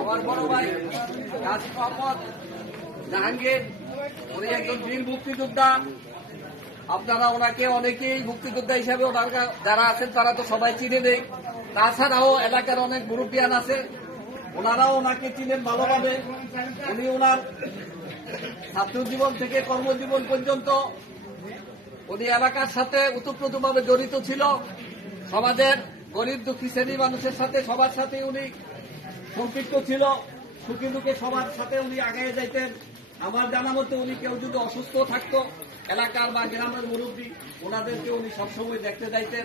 আমার বড় ভাই কাজী মোহাম্মদ জাহাঙ্গীর, উনি একজন বীর মুক্তিযোদ্ধা। আপনারা ওনাকে অনেকেই মুক্তিযোদ্ধা হিসেবে ওনার যারা আছেন তারা তো সবাই চিনে নেই। তাছাড়াও এলাকার অনেক মুরব্বিয়ান আছে, ওনারাও ওনাকে চিনেন ভালোভাবে। উনি ওনার ছাত্র জীবন থেকে কর্মজীবন পর্যন্ত উনি এলাকার সাথে ওতপ্রোতভাবে জড়িত ছিল। সমাজের গরিব দুঃখী শ্রেণীর মানুষের সাথে সবার সাথে উনি সম্পৃক্ত ছিল। সুখী দুঃখে সবার সাথে উনি আগায় যাইতেন। আমার জানা মতে উনি কেউ যদি অসুস্থ থাকতো, এলাকার বা গ্রামের মুরব্বী ওনাদেরকে উনি সবসময় দেখতে যাইতেন,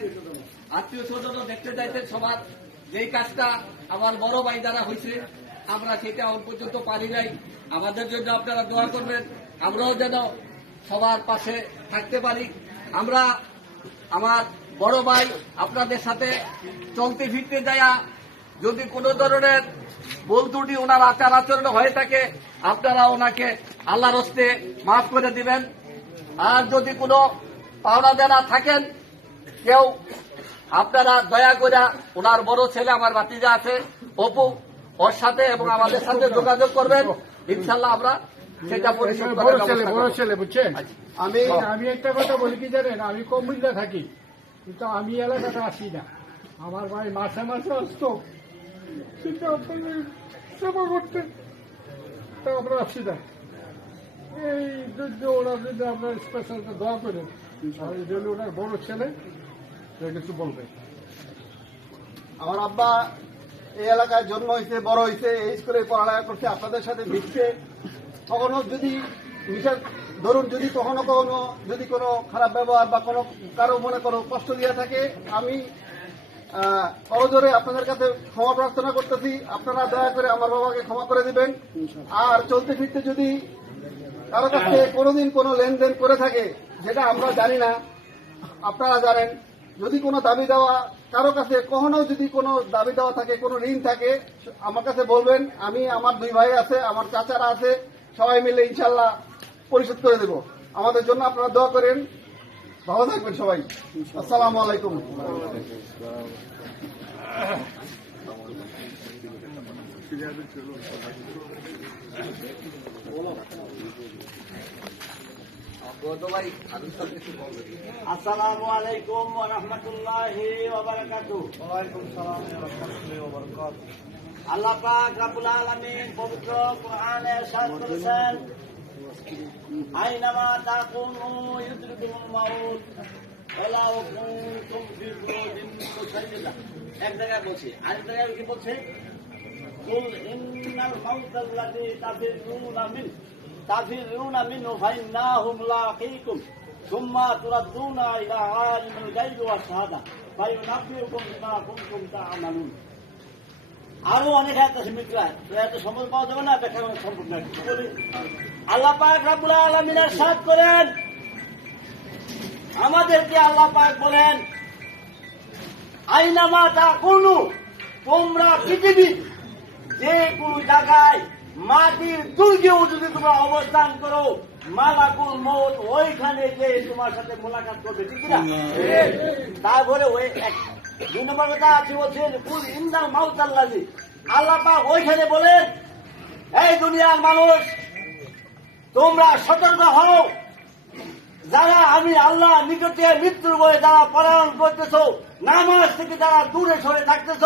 আত্মীয় স্বজনও দেখতে যাইতেন। সবার যেই কাজটা আমার বড় ভাই দ্বারা হয়েছে আমরা সেটা এখন পর্যন্ত পারি নাই। আমাদের জন্য আপনারা দোয়া করবেন, আমরাও যেন সবার পাশে থাকতে পারি। আমরা আমার বড় ভাই আপনাদের সাথে চলতে ফিরতে যায়া যদি কোনো ধরনের ভুল ত্রুটি ওনার আচার আচরণ হয়ে থাকে আপনারা ওনাকে আল্লাহর হস্তে মাফ করে দিবেন। আর যদি কোনো পাওনা দেনা থাকেন কেউ, আপনারা দয়া করে ওনার বড় ছেলে আমার ভাতিজা আছে অপু, ওর সাথে এবং আমাদের সাথে যোগাযোগ করবেন। ইনশাল্লাহ আমরা সেটা পরিশোধ করার ব্যবস্থা করব। বড় ছেলে বুঝছেন, আমি একটা কথা বলি কি জানেন, আমি কমিল্লা থাকি কিন্তু আমি এলাকাটা আসি না। আমার ভাই মাসে মাসে আসতো, কিন্তু আপনাদের সেবা করতে তা আমরা আসি না। এই যদি ওরা যদি আপনার স্পেশাল দোয়া করেন, আর এই জন্য ওনার বড় ছেলে কিছু বলবে। আমার আব্বা এই এলাকায় জন্ম হয়েছে, বড় হয়েছে, এই স্কুলে পড়ালেখা করছে, আপনাদের সাথে মিশছে। কখনো যদি ধরুন যদি কখনো যদি কোনো খারাপ ব্যবহার বা কোনো কারো মনে কোনো কষ্ট দিয়ে থাকে, আমি করজোরে আপনাদের কাছে ক্ষমা প্রার্থনা করতেছি। আপনারা দয়া করে আমার বাবাকে ক্ষমা করে দিবেন। আর চলতে ফিরতে যদি কারো কাছে কোনোদিন কোনো লেনদেন করে থাকে যেটা আমরা জানি না, আপনারা জানেন, যদি কোনো দাবি দেওয়া কারো কাছে কখনো যদি কোনো দাবি দেওয়া থাকে, কোনো ঋণ থাকে, আমার কাছে বলবেন। আমি আমার দুই ভাই আছে, আমার চাচারা আছে, সবাই মিলে ইনশাল্লাহ পরিশোধ করে দেব। আমাদের জন্য আপনারা দোয়া করেন। ভালো থাকবেন সবাই। আসসালামু আলাইকুম। আসসালামু আলাইকুম ওয়া রাহমাতুল্লাহি ওয়া বারাকাতুহু। ওয়ালাইকুম সালাম ওয়া রাহমাতুল্লাহি ওয়া বারাকাতুহু। আল্লাহ পাক রব্বুল আলামিন পবিত্র কোরআনে ইরশাদ করেছেন, আইনামা তাকুনু ইউদরিকুমুল মাউত ওয়ালাউ কুনতুম ফি বুরুজিন মুশাইয়্যাদা। এক জায়গায় বলছে, আরেক জায়গায় কি বলছে? কুল ইন্নাল মাউতাল্লাযী তাফিরুনা মিনহু ফাইন্নাহু মুলাকীকুম সুম্মা তুরাদ্দুনা ইলা আলিমিল গায়বি ওয়াশ শাহাদা ফায়ুনাব্বিউকুম বিমা কুনতুম তা'মালুন। আরো অনেক আয়াত আছে মিত্রা, এত সম্পদ পাওয়া যাবে না, ব্যাখ্যা সম্ভব না। আল্লাহ পাক রব্বুল আলামিন ইরশাদ করেন, আমাদেরকে আল্লাহ পাক বলেন, আইনামা তাকুনু, তোমরা পৃথিবীর যে কোনো জায়গায় মাটির দুর্গেও যদি তোমরা অবস্থান করো, মালাকুল মউত ওইখানে যে তোমার সাথে মোলাকাত করবে, ঠিক না? তারপরে ওই 2 নম্বর কথা আছে, বলছেন কুল ইন্নাল মাউতাল্লাযী, আল্লাহ পাক ওইখানে বলেন, এই দুনিয়ার মানুষ তোমরা সতর্ক হও, যারা আমি আল্লাহ নিকটে মৃত্যুর ভয়ে যারা পলায়ন করতেছ, নামাজ থেকে যারা দূরে সরে থাকতেছ,